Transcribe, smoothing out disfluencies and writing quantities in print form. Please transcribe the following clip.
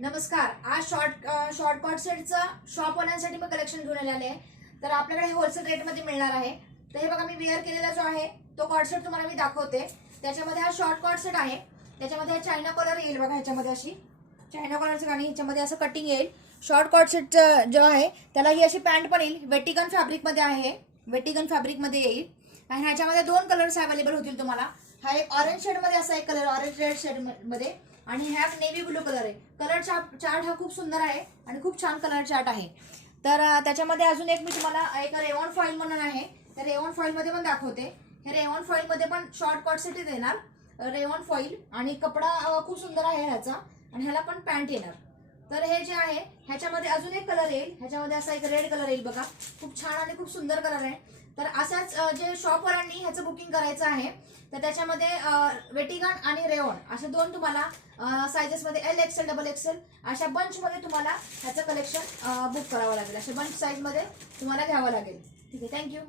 नमस्कार. आज short cot सेटचं शॉपवाल्यांसाठी मी collection घेऊन आलेले आहे. तर आपल्याकडे हे होलसेल रेटमध्ये मिळणार आहे. तर हे बघा, मी वेअर केलेला जो आहे तो कॉट सेट तुम्हाला मी दाखवते. त्याच्यामध्ये हा शॉर्ट कॉट सेट आहे. त्याच्यामध्ये हा चायना कॉलर येईल बघा, ह्याच्यामध्ये अशी चायना कॉलरचं आणि ह्याच्यामध्ये असं कटिंग येईल. शॉर्ट कॉट सेट जो आहे त्याला ही अशी पॅन्ट पण येईल. वेटिकन फॅब्रिकमध्ये आहे, वेटिकन फॅब्रिकमध्ये येईल. आणि ह्याच्यामध्ये दोन कलर्स अवेलेबल होतील तुम्हाला. हा एक ऑरेंज शेडमध्ये असा एक कलर, ऑरेंज रेड शेडमध्ये, आणि ह्या नेव्ही ब्लू कलर आहे. कलर चार्ट हा खूप सुंदर आहे आणि खूप छान कलर चार्ट आहे. तर त्याच्यामध्ये अजून एक मी तुम्हाला एक रेवॉन फॉईल म्हणून आहे, त्या रेवॉन फॉईल मध्ये पण दाखवते. हे रेवॉन फॉईल मध्ये पण शॉर्ट कॉट सेट येणार. रेवॉन फॉईल आणि कपडा खूप सुंदर आहे ह्याचा, आणि ह्याला पण पॅन्ट येणार. तर हे जे आहे ह्याच्यामध्ये अजून एक कलर येईल. ह्याच्यामध्ये असा एक रेड कलर येईल बघा, खूप छान आणि खूप सुंदर कलर आहे. तर असाच जे शॉपवाल्यांनी ह्याचं बुकिंग करायचं आहे, तर त्याच्यामध्ये वेटिगन आणि रेओन असे दोन तुम्हाला साइजेसमध्ये एल एक्सेल डबल एक्सेल अशा बंचमध्ये तुम्हाला ह्याचं कलेक्शन बुक करावं लागेल. अशा बंच साईजमध्ये तुम्हाला घ्यावं लागेल. ठीक आहे, थँक्यू.